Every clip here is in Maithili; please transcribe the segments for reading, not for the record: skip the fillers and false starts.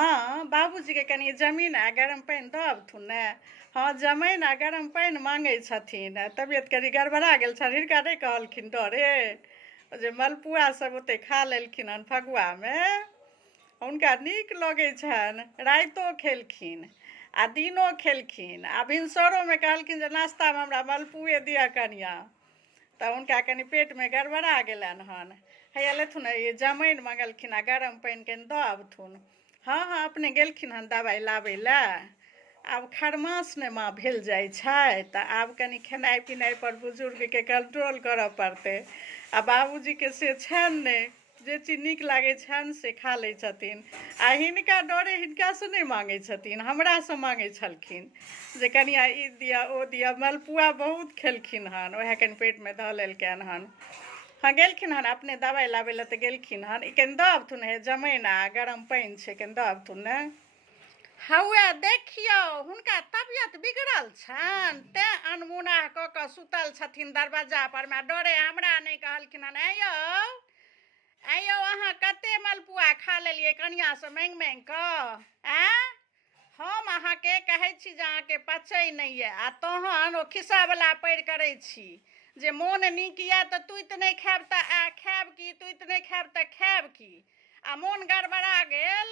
माँ बाबूजी के कनि जमीन आ गरम पानि दबथुन ने। हाँ, जमीन आ गरम पानि मांगै छथिन। तबियत कनि गड़बड़ा गेल छनि, हिनका नहि कहलखिन डरे ओ जे मलपुआ सब ओते खा लेलखिन हन फगुआमे, हुनका नीक लगै छनि। राइतो खेलखिन आ दिनो खेलखिन आ भिनसरोमे कहलखिन जे नाश्तामे हमरा मलपुए दिअ कनिया, तऽ हुनका कनि पेटमे गड़बड़ा गेलनि हन। हैया लेथुन ये जमाइन मंगलखिन आ गरम पानि कनि दबथुन। हाँ हाँ, अपने गेलखिन हन दवाइ लाबै लए। आब खरमास ने माँ भेल जाइ छै, तऽ आब कनि खेनाइ पिनाइ पर बुजुर्गके कंट्रोल करऽ पड़तै। आ बाबूजीके से छनि नहि, जे चीज नीक लागै छनि से खा लै छथिन। आ हिनका डरे हिनकासँ नहि मांगै छथिन, हमरासँ मांगै छलखिन जे कनिया ई दिअ ओ दिअ। मलपुआ बहुत खेलखिन हन, ओएह कनि पेटमे धऽ लेलकनि हन। हाँ, गेलखिन हन अपने दवाइ लाबै लए तऽ गेलखिन हन। ई कनि दबथुन हे जमाइन आ गरम पानि छै, कनि दबथुन ने। हौए देखियौ, हुनका तबियत बिगड़ल छनि, तेँ अनमुनाह कऽ कऽ सुतल छथिन दरवाजा परमे। डरे हमरा नहि कहलखिन हन। ऐयौ अहाँ कते मलपुआ खा लेलियै कनियासँ माँगि माँगि कऽ। हम अहाँके कहै छी जे अहाँके पचै नहि यऽ, आ तहन ओ खिस्सावला परि करै छी जे मोन नीक यऽ तऽ तुइत नहि खायब तऽ खायब की, तुइत नहि खायब तऽ खायब की। आ मोन गड़बड़ा गेल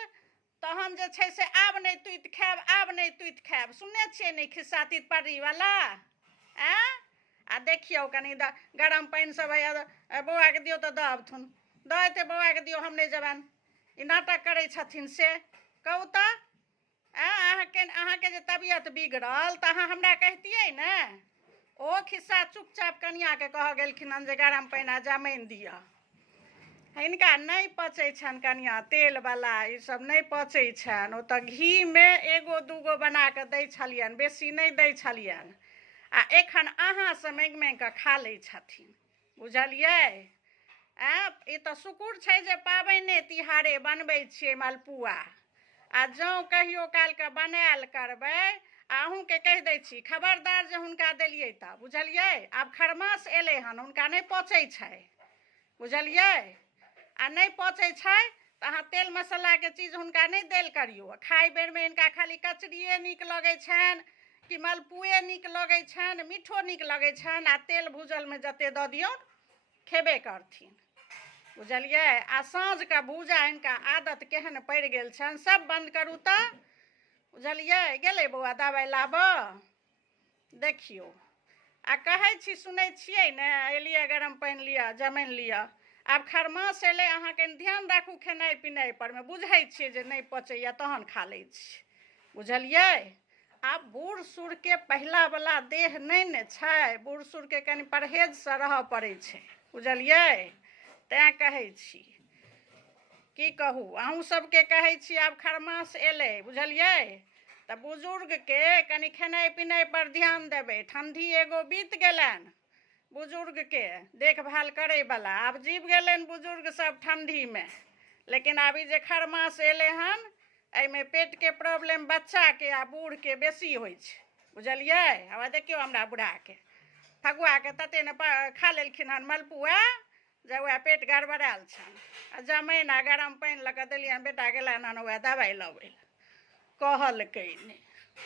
तहन जे छै से आब नहि तुइत खायब, आब नहि तुइत खायब। सुनने छियै ने खिस्सा तितपरीवला। आ देखियौ कनि गरम पानि सब बौआके दियौ तऽ दबथुन। दऽ एतै बौआके दियौ, हम नहि जेबनि। ई नाटक करै छथिन से कहू तऽ। अहाँके जे तबियत बिगड़ल तऽ अहाँ हमरा कहितियै ने। ओ खिस्सा चुपचाप कनियाके कह गेलखिन हन जे गरम पानि आ जमाइन दिअ। हिनका नहि पचै छनि कनिया, तेलवला ईसब नहि पचै छनि। ओ तऽ घीमे एगो दूगो बना कऽ दै छलियनि, बेसी नहि दै छलियनि। आ एखन अहाँसँ माँगि माँगि कऽ खा लै छथिन, बुझलियै। ई तऽ शुक्र छै जे पाबनि तिहारे बनबै छियै मलपुआ। आ जँ कहियो कालके बनायल करबै, आ अहूँके कहि दै छी खबरदार जे हुनका देलियै तऽ, बुझलियै। आब खरमास एलै हन, हुनका नहि पचै छै, बुझलियै। आ नहि पचै छै तऽ अहाँ तेल मसालाके चीज हुनका नहि देल करियौ। खाइ बेरमे हिनका खाली कचरिए नीक लगै छनि कि मलपुए नीक लगै छनि, मीठो नीक लगै छनि, आ तेल भूजलमे जतेक दऽ दियौन खेबे करथिन, बुझलियै। आ साँझके भूजा हिनका आदत केहन पड़ि गेल छनि, सब बन्द करू तऽ, बुझलियै। गेलै बौआ दवाइ लाबऽ, देखियौ। आ कहै छी सुनै छियै ने, एलियै गरम पानि लिअ, जमाइन लिअ। आब खरमास एलै, अहाँ कनि ध्यान राखू खेनाइ पिनाइ परमे। बुझै छियै जे नहि पचैए तहन खा लै छी, बुझलियै। आब बूढ़ सूढ़के पहिलावला देह नहि ने छै, बूढ़ सूढ़के कनि परहेजसँ रहऽ पड़ै छै, बुझलियै। तेँ कहै छी, की कहू अहूँ सबके कहै छी। आब खरमास एलै, बुझलियै, तऽ बुजुर्गके कनि खेनाइ पिनाइ पर ध्यान देबै। ठण्डी एगो बीत गेलनि बुजुर्गके देखभाल करैवला, आब जीव गेलनि बुजुर्ग सब ठण्डीमे। लेकिन आब ई जे खरमास एलै हन, एहिमे पेटके प्रॉब्लम बच्चाके आ बूढ़के बेसी होइ छै, बुझलियै। आब देखियौ हमरा बुढ़ाके फगुआके तते ने खा लेलखिन हन मलपुआ जे वएह पेट गड़बड़ायल छनि। आ जमाइन आ गरम पानि लऽ कऽ देलियनि, बेटा गेलनि हन वएह दवाइ लबै लए, कहलकै नहि।